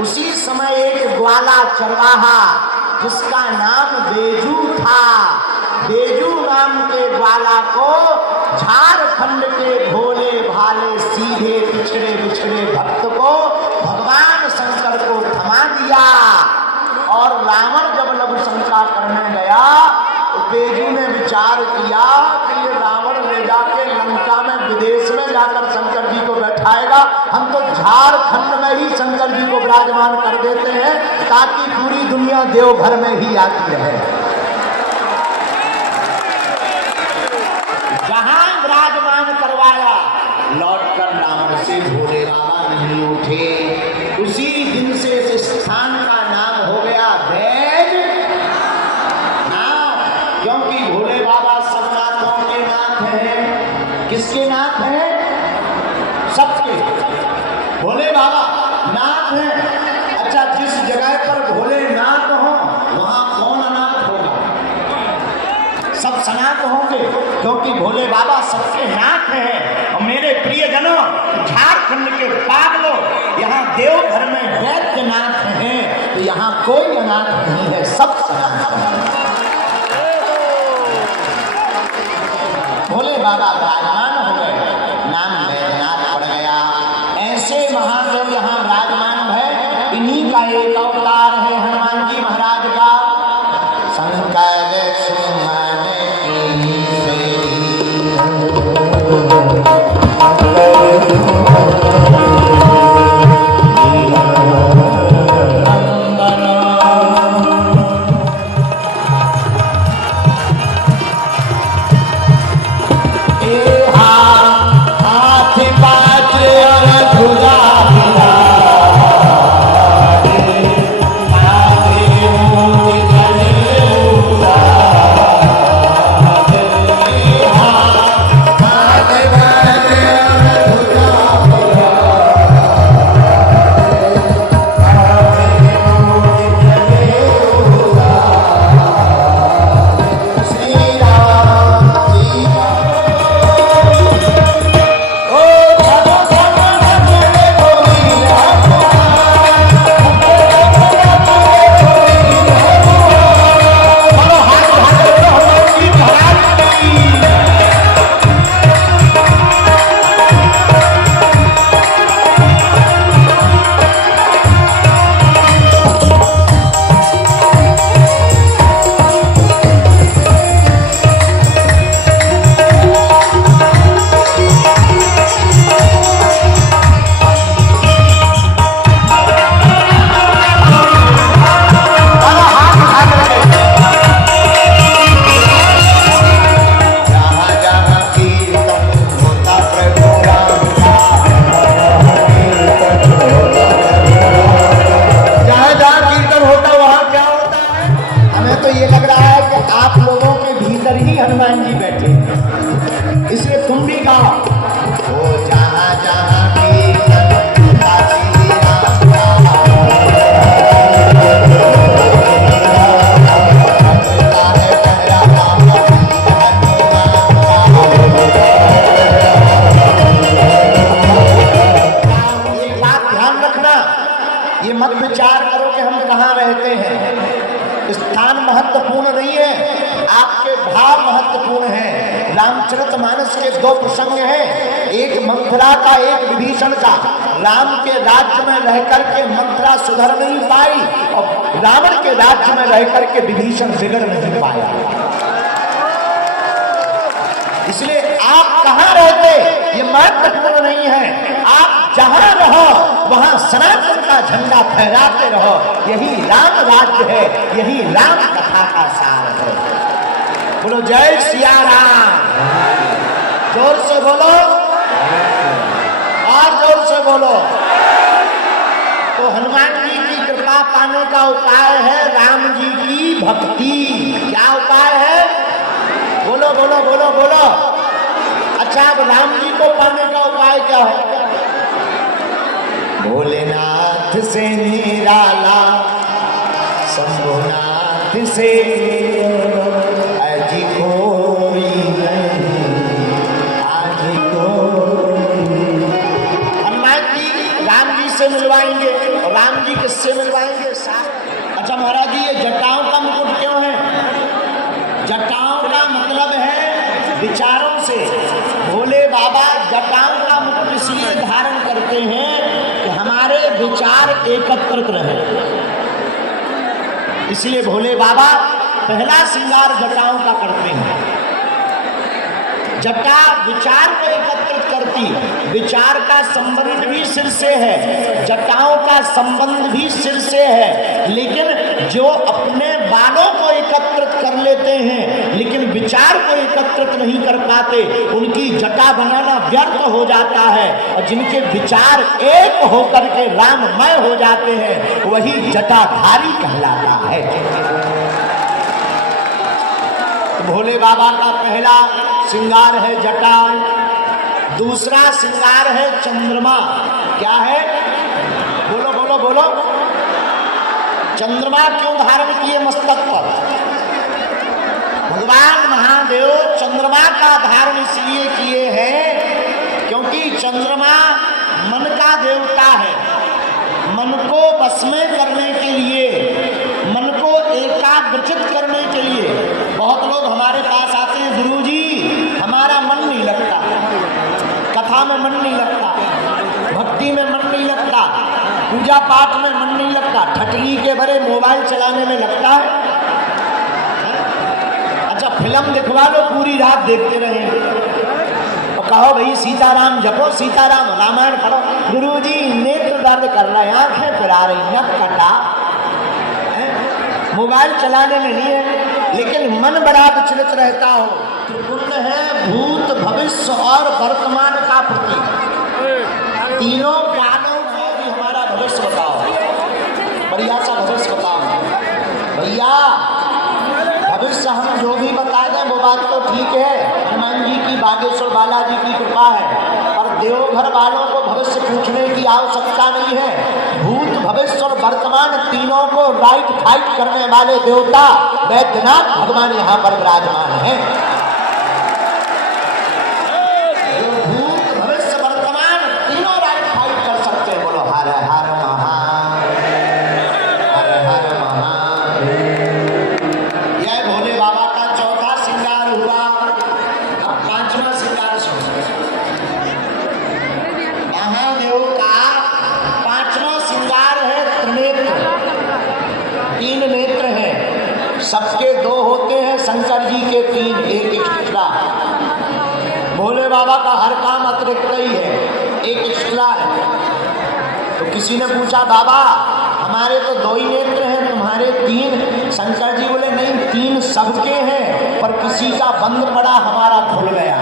उसी समय एक ग्वाला चरवाहा जिसका नाम बेजू था, बेजू नाम के ग्वाला को झारखंड के भोले भाले सीधे पिछड़े बिछड़े भक्त को भगवान शंकर को थमा दिया। और रावण जब लघु शंका करने गया तो बेजू ने विचार किया कि ये रावण ले जाके लंका में विदेश में जाकर शंकर जी को बैठाएगा, हम तो झारखंड में ही शंकर जी को विराजमान कर देते हैं ताकि पूरी दुनिया देवघर में ही आती रहे। जहां विराजमान करवाया, लौटकर रावण से भोले बाबा नहीं उठे। उसी दिन से इस स्थान का नाम हो गया बैज नाथ, क्योंकि भोले बाबा सब नाथों के नाथ हैं। किसके नाथ हैं? सबके। भोले बाबा नाथ हैं। अच्छा, जिस जगह पर भोले नाथ हो वहां कौन अनाथ होगा? सब सनाथ होंगे, क्योंकि भोले बाबा सबके नाथ हैं। और मेरे प्रियजनों, झारखंड के पागलों, यहाँ देवघर में वैद्यनाथ हैं तो यहाँ कोई अनाथ नहीं है, सब सनाथ हैं। भोले बाबा विराजमान हो गए, नाम वैद्यनाथ पड़ गया। ऐसे महादेव यहाँ विराजमान है। इन्हीं का एक अवतार है हनुमान जी महाराज का। शंकर सुमन महत्वपूर्ण नहीं है, आपके भाव महत्वपूर्ण हैं। रामचरितमानस के दो प्रसंग हैं, एक मंथरा का, एक विभीषण का। राम के राज्य में रहकर के मंथरा सुधर नहीं पाई और रावण के राज्य में रहकर के विभीषण बिगड़ नहीं पाया। इसलिए आप कहाँ रहते ये महत्वपूर्ण नहीं है, आप जहां रहो वहां सनातन का झंडा फहराते रहो। यही राम राज्य है, यही राम कथा का सार है। बोलो जय सिया राम, जोर से बोलो और जोर से बोलो। तो हनुमान जी की कृपा पाने का उपाय है राम जी की भक्ति। क्या उपाय है? बोलो बोलो बोलो बोलो। अच्छा, अब राम जी को पाने का उपाय क्या है? भोलेनाथ से निराला, शंभुनाथ से अजी कोई नहीं, आज कोई। हनुमान जी राम जी से मिलवाएंगे और राम जी किससे मिलवाएंगे? अच्छा महाराज जी, ये जटाओं का मुकुट क्यों है? जटाओं का मतलब है विचारों से। भोले बाबा जटाओं का मुकुट इसलिए धारण करते हैं कि हमारे विचार एकत्रित रहे। इसलिए भोले बाबा पहला श्रृंगार जटाओं का करते हैं। जटा विचार को एकत्रित करती, विचार का संबंध भी सिर से है, जटाओं का संबंध भी सिर से है। लेकिन जो अपने बालों को एकत्रित कर लेते हैं लेकिन विचार को एकत्रित नहीं कर पाते, उनकी जटा बनाना व्यर्थ हो जाता है। और जिनके विचार एक होकर के राममय हो जाते हैं वही जटाधारी कहलाता है। भोले बाबा का पहला श्रृंगार है जटा, दूसरा श्रृंगार है चंद्रमा। क्या है? बोलो बोलो बोलो। चंद्रमा क्यों धारण किए मस्तक पर? भगवान महादेव चंद्रमा का धारण इसलिए किए हैं क्योंकि चंद्रमा मन का देवता है। मन को बस में करने के लिए, मन को एकाग्रचित करने के लिए बहुत लोग हमारे पास आते हैं, गुरुजी हमारा मन नहीं लगता, कथा में मन नहीं लगता, भक्ति में मन नहीं लगता, पूजा पाठ में मन नहीं लगता, ठटगी के भरे मोबाइल चलाने में लगता है। अच्छा फिल्म दिखवा लो, पूरी रात देखते रहेंगे और कहो भाई सीताराम जपो, सीताराम, रामायण पढ़ो। गुरुजी नेत्र दर्द कर रहा है, आंखें फिरा रही, नक कटा, मोबाइल चलाने में नहीं है लेकिन मन बड़ा विचलित रहता हो। त्रिपुंड है भूत भविष्य और वर्तमान का प्रतीक। तीनों कालों को भी हमारा भविष्य बताओ, बढ़िया सा भविष्य बताओ भैया। भविष्य हम जो भी बता दें वो बात तो ठीक है, हनुमान जी की, बागेश्वर बालाजी की कृपा है, पर देवघर वालों को भविष्य पूछने की आवश्यकता नहीं है। भूत भविष्य और वर्तमान तीनों को राइट फाइट करने वाले देवता वैद्यनाथ भगवान यहाँ पर विराजमान है। जो भूत भविष्य वर्तमान तीनों राइट फाइट कर सकते हैं। बोलो हर हर महादेव, हर हर महादेव। यह भोले बाबा का चौथा श्रृंगार हुआ। अब पांचवा श्रृंगार सुनो। महादेव का पांचवा श्रृंगार है त्रिनेत्र। तीन नेत्र हैं, सबके दो होते हैं, शंकर जी के तीन, एक एक्स्ट्रा। भोले बाबा का हर काम अतिरिक्त ही है, एक एक्स्ट्रा है। तो किसी ने पूछा बाबा हमारे तो दो ही नेत्र हैं, तुम्हारे तीन। शंकर जी बोले नहीं, तीन सबके हैं पर किसी का बंद पड़ा, हमारा खुल गया।